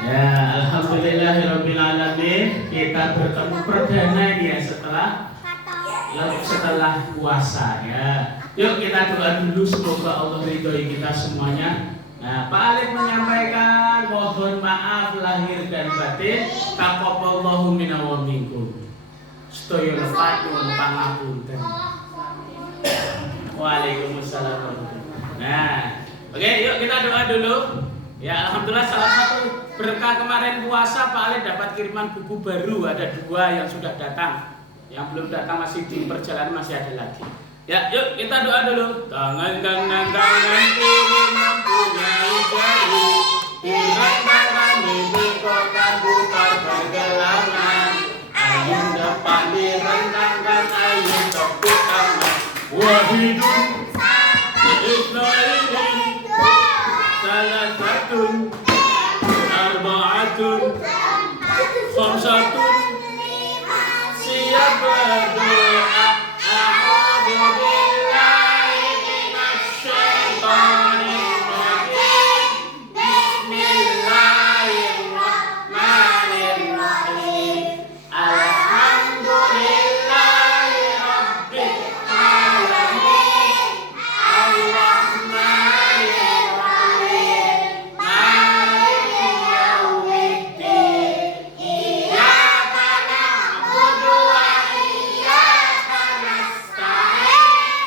Ya, alhamdulillahirabbil alamin. Kita bertemu perdana ya setelah puasa ya. Yuk kita doa dulu semoga Allah ridhoi kita semuanya. Nah, Pak Alif menyampaikan mohon maaf lahir dan batin. Taqabbalallahu minna wa minkum. Sedaya lepat nyuwun pangapunten. Waalaikumsalam. Nah, oke, yuk kita doa dulu. Ya, alhamdulillah salah satu berkah kemarin puasa Pak Alif dapat kiriman buku baru, ada 2 yang sudah datang. Yang belum datang masih di perjalanan, masih ada lagi. Ya, yuk kita doa dulu. Tangan kiri mempunyai jari, tangan dibukakan putar pergelangan. Ayun depan direntangkan, ayun tepuk tangan. Wahidun Isnaini Salasatun Arba'atun Khamsatun. Siap berdoa. A'udzu billahi minasyaitonir rajim. Bismillahirrahmanirrahim. Alhamdulillahi rabbil alamin. Arrahmanir rahim. Maliki yaumiddin. Iyyaka na'budu wa iyyaka nasta'in.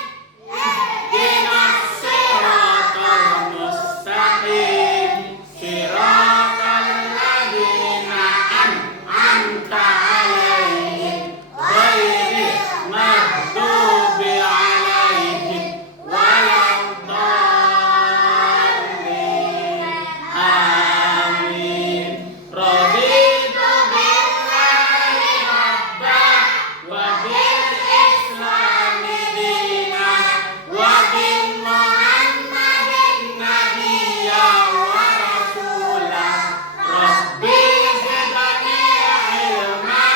Ihdinas siratal mustaqim. Siratal ladzina an'amta 'alaihim ghairil maghdubi 'alaihim waladdallin. Amin. Raditu billahi rabban wa bil islami dinan wa bi Muhammadin nabiyya wa rasulah. Rabbi zidni ilma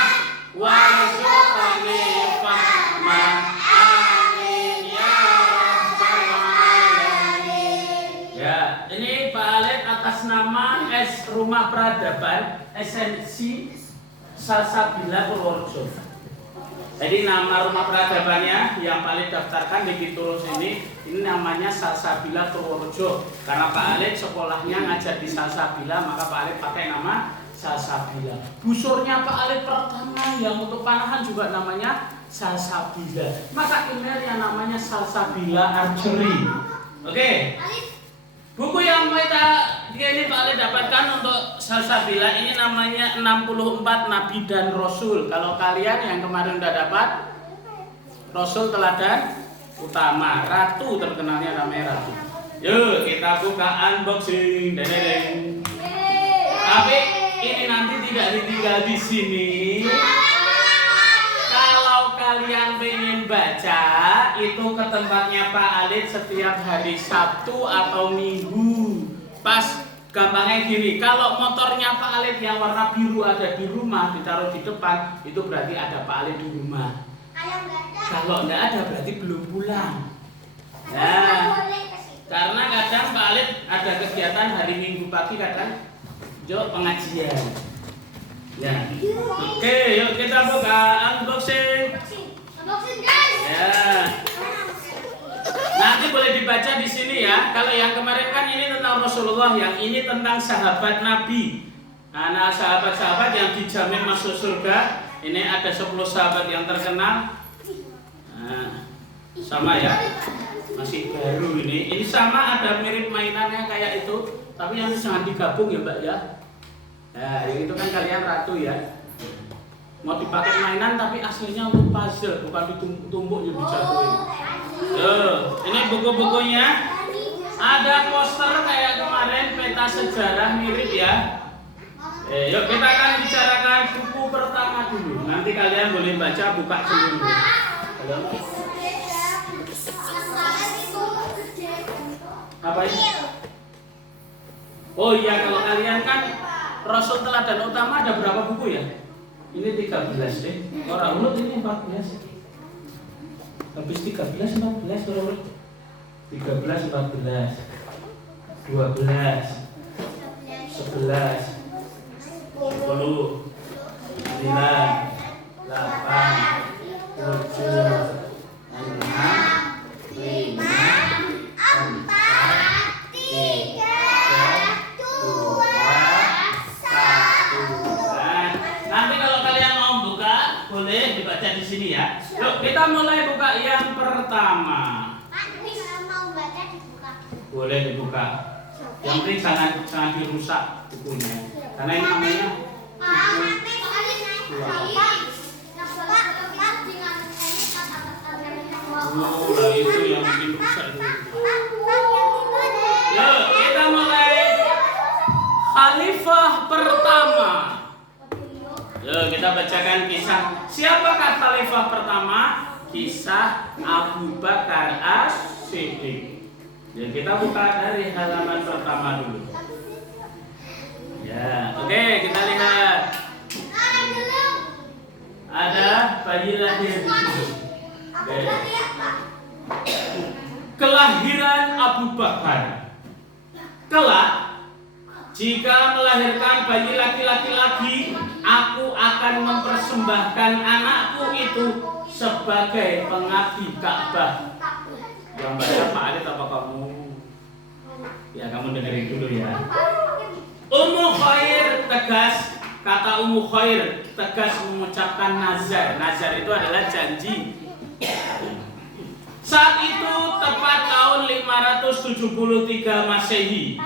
warzuqni fahma. Amin ya rabbal alamin. Ya, ini Pak Alif atas nama Rumah Peradaban Esensi Salsabila Purworejo. Jadi nama rumah peradabannya yang Pak Alif daftarkan di Kitulus ini namanya Salsabila Purworejo. Karena Pak Alif sekolahnya ngajar di Salsabila, maka Pak Alif pakai nama Salsabila. Busurnya Pak Alif pertama yang untuk panahan juga namanya Salsabila. Maka emailnya namanya Salsabila Archery. Oke. Buku yang ini Pak Alif dapatkan untuk Salsabila ini namanya 64 Nabi dan Rasul. Kalau kalian yang kemarin udah dapat Rasul Teladan Utama, Ratu terkenalnya namanya Ratu. Yuk kita buka unboxing. Dedeng. Tapi ini nanti tidak ditinggal di sini. Kalau kalian pengen baca itu ke tempatnya Pak Alif setiap hari Sabtu atau Minggu. Pas gampangnya gini, kalau motornya Pak Alif yang warna biru ada di rumah, ditaruh di depan, itu berarti ada Pak Alif di rumah. Kalau enggak ada berarti belum pulang. Nah, karena kadang Pak Alif ada kegiatan hari Minggu pagi, kadang pengajian. Ya. Oke, yuk kita buka unboxing. Unboxing guys. Ya. Nanti boleh dibaca di sini ya. Kalau yang kemarin kan ini tentang Rasulullah, yang ini tentang sahabat Nabi. Nah, sahabat-sahabat yang dijamin masuk surga. Ini ada 10 sahabat yang terkenal. Nah, sama ya. Masih baru ini. Ini sama, ada mirip mainannya kayak itu, tapi yang jangan digabung ya, Mbak ya. Nah, yang itu kan kalian Ratu ya. Mau dipakai mainan tapi aslinya untuk puzzle, bukan ditumbuk yang dijatuhin. Ini buku-bukunya. Ada poster kayak kemarin, peta sejarah mirip ya. Yuk kita akan bicarakan buku pertama dulu. Nanti kalian boleh baca, buka sendiri. Apa ini? Oh iya, kalau kalian kan Rasul Teladan Utama ada berapa buku ya? Ini 13 deh. Orang urut ini 14. Habis 13 14 orang urut. 13 14 12 11 9, 8, 7, 6, 5, 4, 3, 2, 1. Nah, nanti kalau kalian mau buka, boleh dibaca di sini ya. Yuk, kita mulai buka yang pertama. Boleh dibuka. Yang penting jangan dirusak bukunya. Karena ini namanya lah itu yang bikin rusak itu. Yuk, kita mulai Khalifah pertama. Yuk, kita bacakan kisah. Siapakah Khalifah pertama? Kisah Abu Bakar As-Siddiq. Ya, kita buka dari halaman pertama dulu. Ya, oke, kita lihat. Ada bayi lahir di situ. Oke. Kelahiran Abu Bakar. Kelak, jika melahirkan bayi laki-laki lagi, aku akan mempersembahkan anakku itu sebagai pengabdi Ka'bah. Yang baca Pak Adit apa kamu? Ya, kamu dengerin dulu ya. Ummu Khair tegas, kata Ummu Khair tegas mengucapkan nazar. Nazar itu adalah janji. Saat itu tepat tahun 573 Masehi,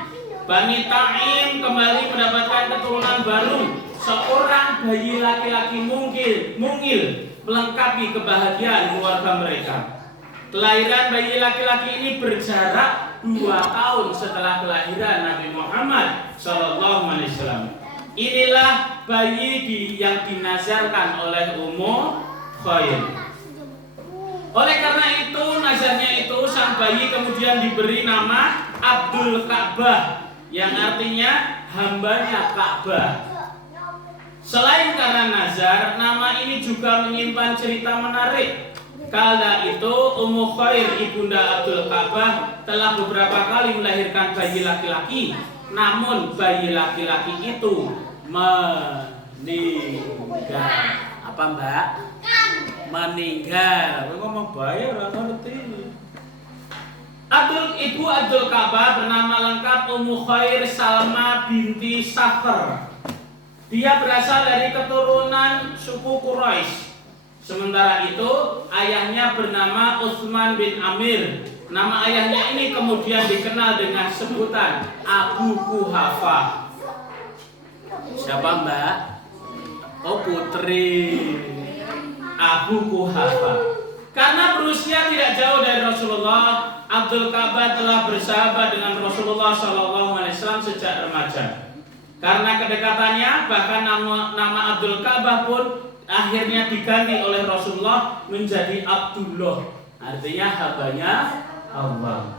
Bani Taim kembali mendapatkan keturunan baru. Seorang bayi laki-laki mungil melengkapi kebahagiaan keluarga mereka. Kelahiran bayi laki-laki ini berjarak 2 tahun setelah kelahiran Nabi Muhammad SAW. Inilah bayi yang dinazarkan oleh Ummu Khair. Oleh karena itu, nazarnya itu sang bayi kemudian diberi nama Abdul Ka'bah, yang artinya hambanya Ka'bah. Selain karena nazar, nama ini juga menyimpan cerita menarik. Kala itu Ummu Khair ibunda Abdul Ka'bah telah beberapa kali melahirkan bayi laki-laki. Namun bayi laki-laki itu meninggal. Apa Mbak? Meninggal. Ngomong bayi orang ngerti. Ibu Abdul Ka'bah bernama lengkap Ummu Khair Salma binti Sakhr. Dia berasal dari keturunan suku Quraisy. Sementara itu, ayahnya bernama Utsman bin Amir. Nama ayahnya ini kemudian dikenal dengan sebutan Abu Kuhafah. Siapa Mbak? Oh, putri Abu Kuhafah. Karena berusia tidak jauh dari Rasulullah, Abdul Ka'bah telah bersahabat dengan Rasulullah SAW sejak remaja. Karena kedekatannya, bahkan nama Abdul Ka'bah pun akhirnya diganti oleh Rasulullah menjadi Abdullah, artinya hambanya Allah.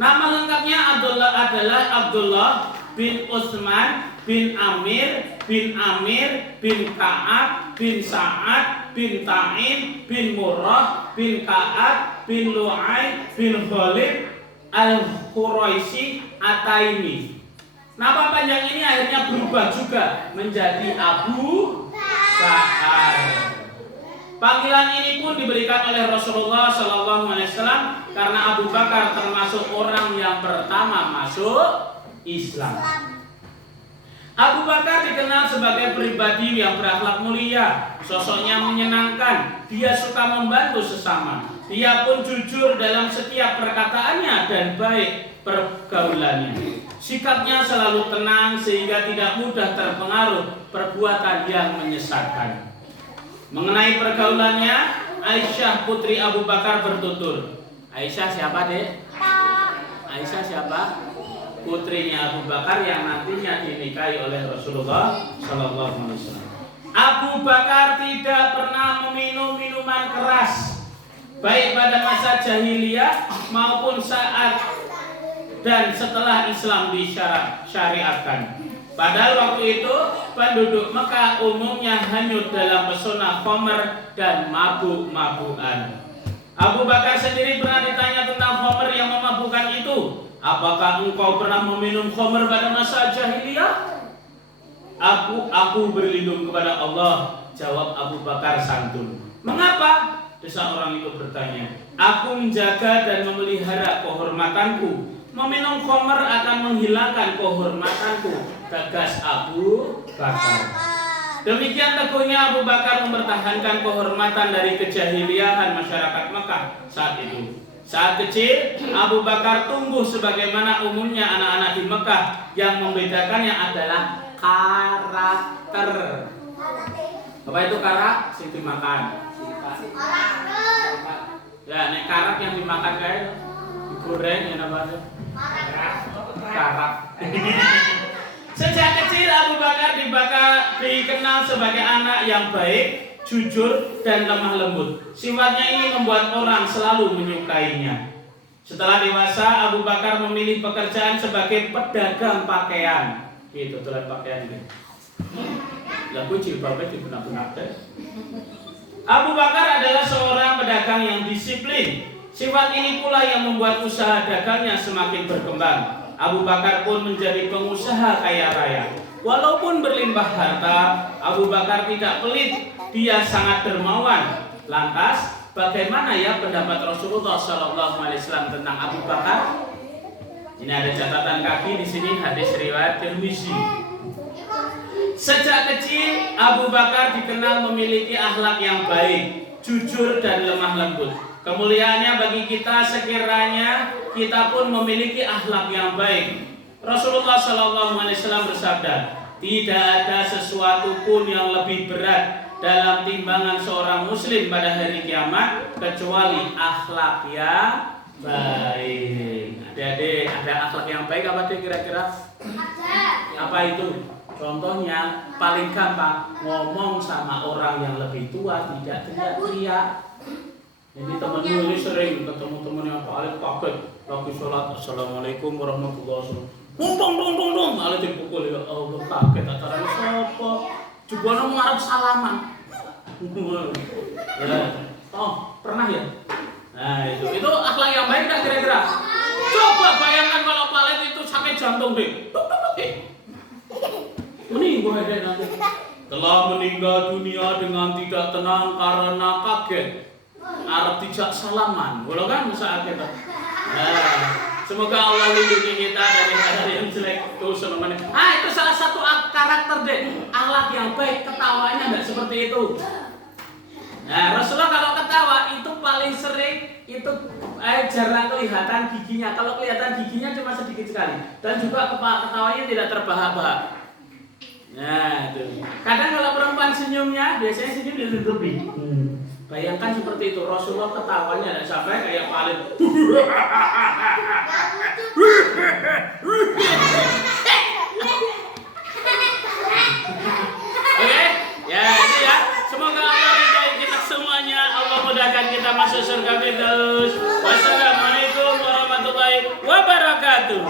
Nama lengkapnya adalah Abdullah bin Utsman bin Amir bin Ka'ab bin Sa'ad bin Ta'im bin Murrah bin Ka'ab bin Lu'ay bin Khalid al-Quraisy At-Taimi. Nama panjang ini akhirnya berubah juga menjadi Abu Bakar. Panggilan ini pun diberikan oleh Rasulullah SAW karena Abu Bakar termasuk orang yang pertama masuk Islam. Abu Bakar dikenal sebagai pribadi yang berakhlak mulia, sosoknya menyenangkan, dia suka membantu sesama. Dia pun jujur dalam setiap perkataannya dan baik pergaulannya. Sikapnya selalu tenang sehingga tidak mudah terpengaruh perbuatan yang menyesatkan. Mengenai pergaulannya, Aisyah putri Abu Bakar bertutur. Aisyah siapa, Dek? Aisyah siapa? Putrinya Abu Bakar yang nantinya dinikahi oleh Rasulullah SAW. Abu Bakar tidak pernah meminum minuman keras, baik pada masa jahiliyah maupun saat dan setelah Islam disyariatkan. Padahal waktu itu penduduk Mekah umumnya hanyut dalam pesona khamr dan mabuk-mabukan. Abu Bakar sendiri pernah ditanya tentang khamr yang memabukkan itu. Apakah engkau pernah meminum khamr pada masa jahiliyah? Aku berlindung kepada Allah, jawab Abu Bakar santun. Mengapa? Desa orang itu bertanya. Aku menjaga dan memelihara kehormatanku. Meminum khamr akan menghilangkan kehormatanku, gagas Abu Bakar. Demikian teguhnya Abu Bakar mempertahankan kehormatan dari kejahiliahan masyarakat Mekah saat itu. Saat kecil, Abu Bakar tumbuh sebagaimana umumnya anak-anak di Mekah. Yang membedakannya adalah karakter. Apa itu karak? Sing dimakan. Ya, nek karak yang dimakan kayak digoreng ya namanya. Karak. Sejak kecil Abu Bakar dikenal sebagai anak yang baik, jujur dan lemah lembut. Sifatnya ini membuat orang selalu menyukainya. Setelah dewasa, Abu Bakar memilih pekerjaan sebagai pedagang pakaian. Itu tulen pakaian ini. Lagu jilbabnya dibenak-benak deh. Abu Bakar adalah seorang pedagang yang disiplin. Sifat ini pula yang membuat usaha dagangnya semakin berkembang. Abu Bakar pun menjadi pengusaha kaya raya. Walaupun berlimpah harta, Abu Bakar tidak pelit. Dia sangat dermawan. Lantas, bagaimana ya pendapat Rasulullah SAW tentang Abu Bakar? Ini ada catatan kaki di sini, hadis riwayat Tirmizi. Sejak kecil, Abu Bakar dikenal memiliki akhlak yang baik, jujur dan lemah lembut. Kemuliaannya bagi kita sekiranya kita pun memiliki akhlak yang baik. Rasulullah SAW bersabda, tidak ada sesuatu pun yang lebih berat dalam timbangan seorang muslim pada hari kiamat kecuali akhlak yang baik. Adik-adik, ada akhlak yang baik apa deh kira-kira? Ada. Apa itu? Contohnya paling gampang, ngomong sama orang yang lebih tua tidak teriak-teriak. Jadi temen ini sering ketemu temen yang paling kaget lagi sholat, assalamualaikum warahmatullahi wabarakatuh. Dong, malah dipukul ya Allah, kaget acaranya siapa? Coba nang ngarep salaman. Ya, oh pernah ya? Nah itu akhlak yang baik tak kira-kira? Coba bayangkan kalau palet itu sakit jantung deh. Meninggal deh nanti. Telah meninggal dunia dengan tidak tenang karena kaget. Arab tidak salaman, walau kan masa kita. Nah, semoga Allah lindungi kita dari hal yang jelek itu semuanya. Itu salah satu karakter deh, akhlak yang baik, ketawanya nggak seperti itu. Nah, Rasulullah kalau ketawa itu paling sering itu jarang kelihatan giginya. Kalau kelihatan giginya cuma sedikit sekali, dan juga ketawanya tidak terbahak-bahak. Nah, itu. Kadang kalau perempuan senyumnya biasanya senyum dilebih. Bayangkan seperti itu, Rasulullah ketawanya tidak sampai kayak paling. Oke, ya itu ya. Semoga Allah ridhai kita semuanya. Allah mudahkan kita masuk surga Firdaus. Wassalamualaikum warahmatullahi wabarakatuh.